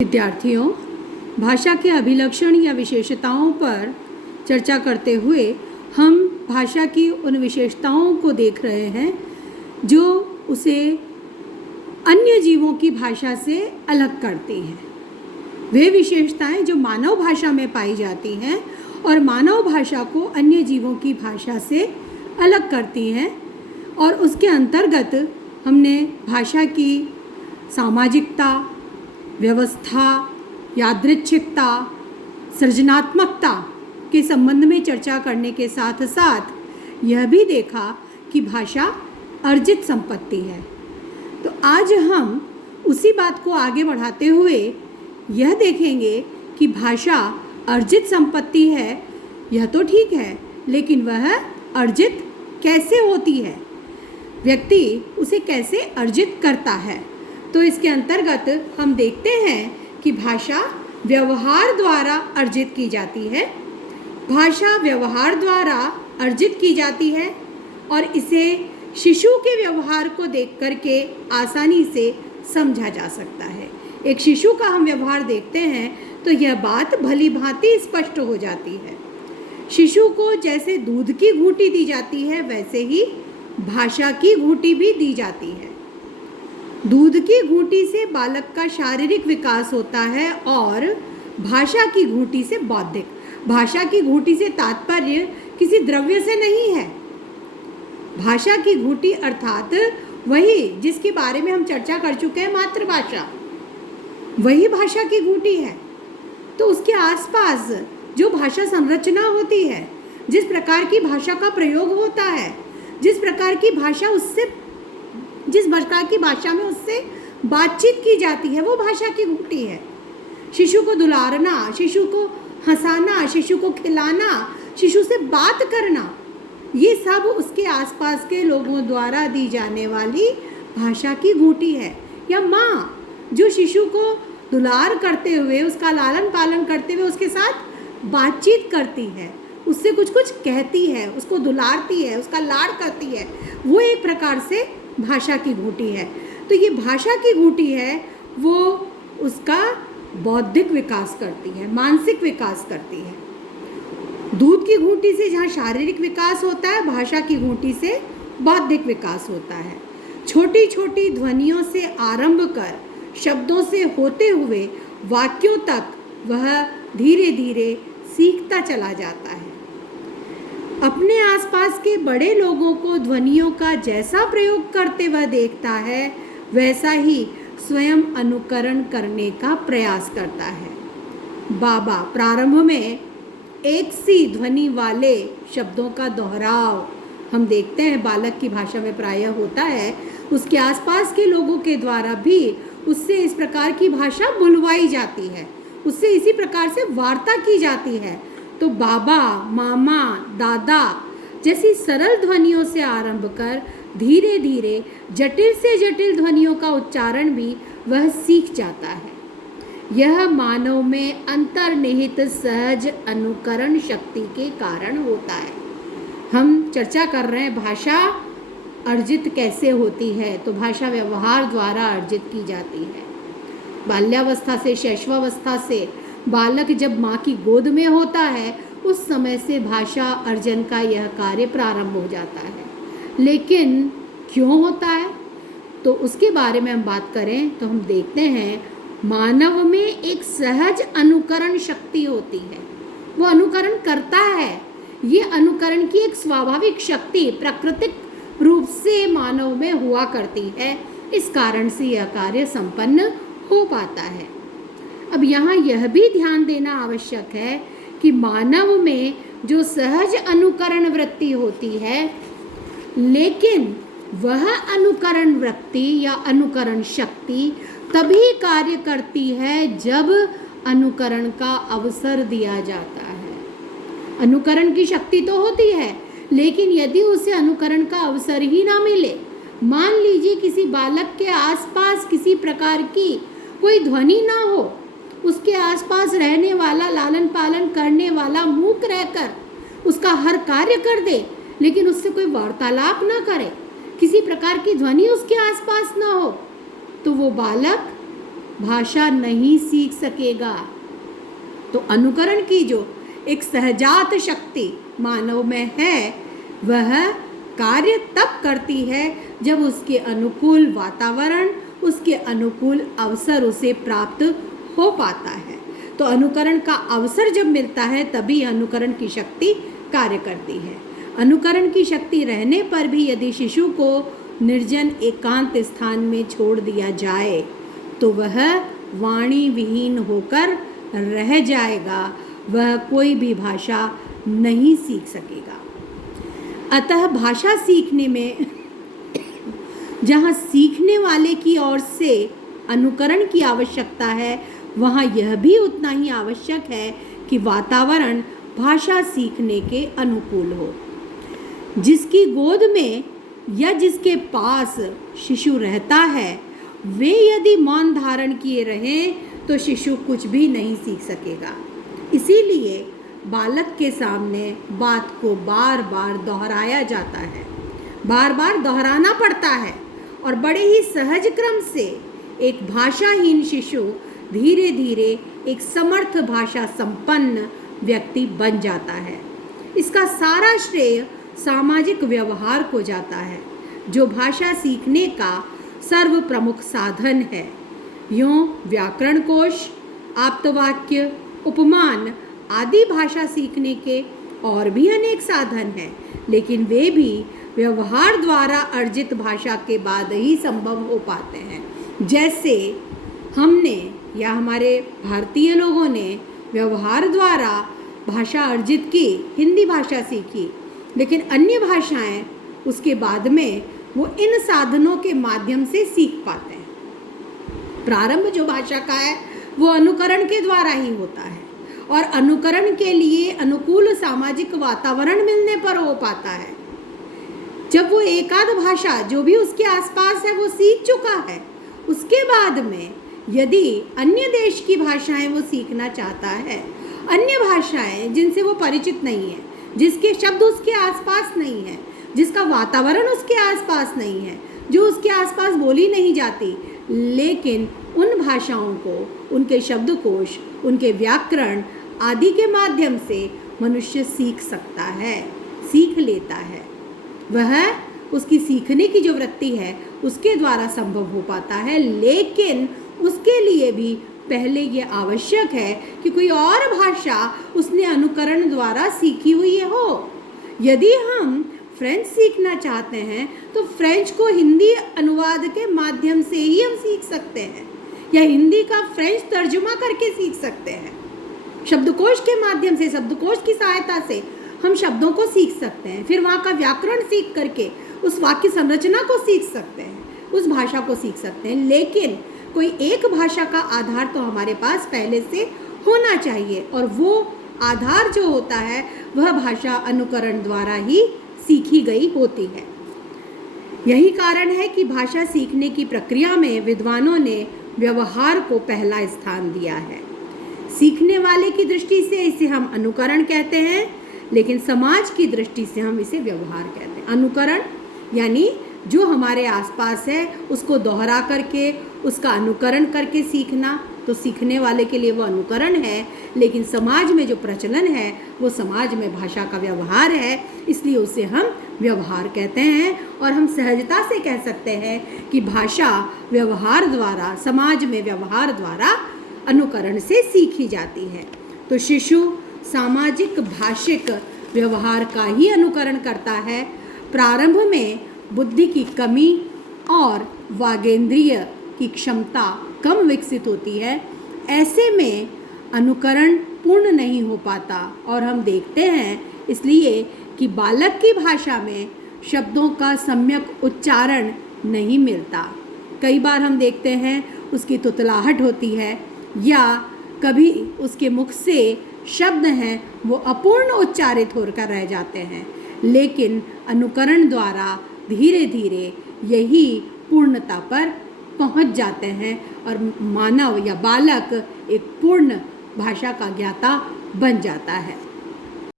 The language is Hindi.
विद्यार्थियों, भाषा के अभिलक्षण या विशेषताओं पर चर्चा करते हुए हम भाषा की उन विशेषताओं को देख रहे हैं जो उसे अन्य जीवों की भाषा से अलग करती हैं। वे विशेषताएं जो मानव भाषा में पाई जाती हैं और मानव भाषा को अन्य जीवों की भाषा से अलग करती हैं, और उसके अंतर्गत हमने भाषा की सामाजिकता, व्यवस्था, यादृच्छिकता, सृजनात्मकता के संबंध में चर्चा करने के साथ साथ यह भी देखा कि भाषा अर्जित संपत्ति है। तो आज हम उसी बात को आगे बढ़ाते हुए यह देखेंगे कि भाषा अर्जित संपत्ति है, यह तो ठीक है, लेकिन वह अर्जित कैसे होती है, व्यक्ति उसे कैसे अर्जित करता है। तो इसके अंतर्गत हम देखते हैं कि भाषा व्यवहार द्वारा अर्जित की जाती है। भाषा व्यवहार द्वारा अर्जित की जाती है और इसे शिशु के व्यवहार को देख करके आसानी से समझा जा सकता है। एक शिशु का हम व्यवहार देखते हैं तो यह बात भली भांति स्पष्ट हो जाती है। शिशु को जैसे दूध की घूंटी दी जाती है, वैसे ही भाषा की घूंटी भी दी जाती है। दूध की घूंटी से बालक का शारीरिक विकास होता है और भाषा की घूंटी से बौद्धिक। भाषा की घूंटी से तात्पर्य किसी द्रव्य से नहीं है। भाषा की घूंटी अर्थात वही जिसके बारे में हम चर्चा कर चुके हैं, मातृभाषा, वही भाषा की घूंटी है। तो उसके आसपास जो भाषा संरचना होती है, जिस प्रकार की भाषा का प्रयोग होता है, जिस प्रकार की भाषा में उससे बातचीत की जाती है, वो भाषा की घूंटी है। शिशु को दुलारना, शिशु को हंसाना, शिशु को खिलाना, शिशु से बात करना, ये सब उसके आसपास के लोगों द्वारा दी जाने वाली भाषा की घूंटी है। या माँ जो शिशु को दुलार करते हुए, उसका लालन पालन करते हुए उसके साथ बातचीत करती है, उससे कुछ कहती है, उसको दुलारती है, उसका लाड़ करती है, वो एक प्रकार से भाषा की घूंटी है। तो ये भाषा की घूंटी है, वो उसका बौद्धिक विकास करती है, मानसिक विकास करती है। दूध की घूंटी से जहाँ शारीरिक विकास होता है, भाषा की घूंटी से बौद्धिक विकास होता है। छोटी छोटी ध्वनियों से आरंभ कर शब्दों से होते हुए वाक्यों तक वह धीरे धीरे सीखता चला जाता है। अपने आसपास के बड़े लोगों को ध्वनियों का जैसा प्रयोग करते वह देखता है, वैसा ही स्वयं अनुकरण करने का प्रयास करता है। बाबा प्रारंभ में एक सी ध्वनि वाले शब्दों का दोहराव हम देखते हैं बालक की भाषा में प्रायः होता है। उसके आसपास के लोगों के द्वारा भी उससे इस प्रकार की भाषा बुलवाई जाती है, उससे इसी प्रकार से वार्ता की जाती है। तो बाबा, मामा, दादा जैसी सरल ध्वनियों से आरंभ कर धीरे धीरे जटिल से जटिल ध्वनियों का उच्चारण भी वह सीख जाता है। यह मानव में अंतर्निहित सहज अनुकरण शक्ति के कारण होता है। हम चर्चा कर रहे हैं भाषा अर्जित कैसे होती है। तो भाषा व्यवहार द्वारा अर्जित की जाती है। बाल्यावस्था से, शैशवावस्था से बालक जब माँ की गोद में होता है, उस समय से भाषा अर्जन का यह कार्य प्रारंभ हो जाता है। लेकिन क्यों होता है, तो उसके बारे में हम बात करें तो हम देखते हैं मानव में एक सहज अनुकरण शक्ति होती है। वो अनुकरण करता है। ये अनुकरण की एक स्वाभाविक शक्ति प्राकृतिक रूप से मानव में हुआ करती है। इस कारण से यह कार्य संपन्न हो पाता है। अब यहाँ यह भी ध्यान देना आवश्यक है कि मानव में जो सहज अनुकरण वृत्ति होती है, लेकिन वह अनुकरण वृत्ति या अनुकरण शक्ति तभी कार्य करती है जब अनुकरण का अवसर दिया जाता है। अनुकरण की शक्ति तो होती है, लेकिन यदि उसे अनुकरण का अवसर ही ना मिले, मान लीजिए किसी बालक के आसपास किसी प्रकार की कोई ध्वनि ना हो, उसके आसपास रहने वाला, लालन पालन करने वाला मूक रहकर उसका हर कार्य कर दे, लेकिन उससे कोई वार्तालाप ना करे, किसी प्रकार की ध्वनि उसके आसपास ना हो, तो वो बालक भाषा नहीं सीख सकेगा। तो अनुकरण की जो एक सहजात शक्ति मानव में है, वह कार्य तब करती है जब उसके अनुकूल वातावरण, उसके अनुकूल अवसर उसे प्राप्त हो पाता है। तो अनुकरण का अवसर जब मिलता है तभी अनुकरण की शक्ति कार्य करती है। अनुकरण की शक्ति रहने पर भी यदि शिशु को निर्जन एकांत स्थान में छोड़ दिया जाए तो वह वाणी विहीन होकर रह जाएगा, वह कोई भी भाषा नहीं सीख सकेगा। अतः भाषा सीखने में जहाँ सीखने वाले की ओर से अनुकरण की आवश्यकता है, वहाँ यह भी उतना ही आवश्यक है कि वातावरण भाषा सीखने के अनुकूल हो। जिसकी गोद में या जिसके पास शिशु रहता है, वे यदि मौन धारण किए रहें तो शिशु कुछ भी नहीं सीख सकेगा। इसीलिए बालक के सामने बात को बार बार दोहराया जाता है, बार बार दोहराना पड़ता है और बड़े ही सहज क्रम से एक भाषाहीन शिशु धीरे धीरे एक समर्थ भाषा संपन्न व्यक्ति बन जाता है। इसका सारा श्रेय सामाजिक व्यवहार को जाता है, जो भाषा सीखने का सर्व प्रमुख साधन है। यूँ व्याकरण कोश, आप्तवाक्य, उपमान आदि भाषा सीखने के और भी अनेक साधन हैं, लेकिन वे भी व्यवहार द्वारा अर्जित भाषा के बाद ही संभव हो पाते हैं। जैसे हमने या हमारे भारतीय लोगों ने व्यवहार द्वारा भाषा अर्जित की, हिंदी भाषा सीखी, लेकिन अन्य भाषाएं उसके बाद में वो इन साधनों के माध्यम से सीख पाते हैं। प्रारंभ जो भाषा का है वो अनुकरण के द्वारा ही होता है और अनुकरण के लिए अनुकूल सामाजिक वातावरण मिलने पर हो पाता है। जब वो एकाध भाषा जो भी उसके आसपास है वो सीख चुका है, उसके बाद में यदि अन्य देश की भाषाएं वो सीखना चाहता है, अन्य भाषाएं जिनसे वो परिचित नहीं है, जिसके शब्द उसके आसपास नहीं है, जिसका वातावरण उसके आसपास नहीं है, जो उसके आसपास बोली नहीं जाती, लेकिन उन भाषाओं को उनके शब्दकोश, उनके व्याकरण आदि के माध्यम से मनुष्य सीख सकता है, सीख लेता है। वह उसकी सीखने की जो वृत्ति है उसके द्वारा संभव हो पाता है, लेकिन उसके लिए भी पहले ये आवश्यक है कि कोई और भाषा उसने अनुकरण द्वारा सीखी हुई हो। यदि हम फ्रेंच सीखना चाहते हैं तो फ्रेंच को हिंदी अनुवाद के माध्यम से ही हम सीख सकते हैं, या हिंदी का फ्रेंच तर्जुमा करके सीख सकते हैं। शब्दकोश के माध्यम से, शब्दकोश की सहायता से हम शब्दों को सीख सकते हैं, फिर वहाँ का व्याकरण सीख करके उस वाक्य संरचना को सीख सकते हैं, उस भाषा को सीख सकते हैं। लेकिन कोई एक भाषा का आधार तो हमारे पास पहले से होना चाहिए, और वो आधार जो होता है वह भाषा अनुकरण द्वारा ही सीखी गई होती है। यही कारण है कि भाषा सीखने की प्रक्रिया में विद्वानों ने व्यवहार को पहला स्थान दिया है। सीखने वाले की दृष्टि से इसे हम अनुकरण कहते हैं, लेकिन समाज की दृष्टि से हम इसे व्यवहार कहते हैं। अनुकरण यानी जो हमारे आसपास है उसको दोहरा करके, उसका अनुकरण करके सीखना, तो सीखने वाले के लिए वो अनुकरण है। लेकिन समाज में जो प्रचलन है वो समाज में भाषा का व्यवहार है, इसलिए उसे हम व्यवहार कहते हैं। और हम सहजता से कह सकते हैं कि भाषा व्यवहार द्वारा, समाज में व्यवहार द्वारा अनुकरण से सीखी जाती है। तो शिशु सामाजिक भाषिक व्यवहार का ही अनुकरण करता है। प्रारंभ में बुद्धि की कमी और वागेंद्रिय की क्षमता कम विकसित होती है, ऐसे में अनुकरण पूर्ण नहीं हो पाता। और हम देखते हैं इसलिए कि बालक की भाषा में शब्दों का सम्यक उच्चारण नहीं मिलता। कई बार हम देखते हैं उसकी तुतलाहट होती है, या कभी उसके मुख से शब्द हैं वो अपूर्ण उच्चारित होकर रह जाते हैं। लेकिन अनुकरण द्वारा धीरे धीरे यही पूर्णता पर पहुंच जाते हैं और मानव या बालक एक पूर्ण भाषा का ज्ञाता बन जाता है।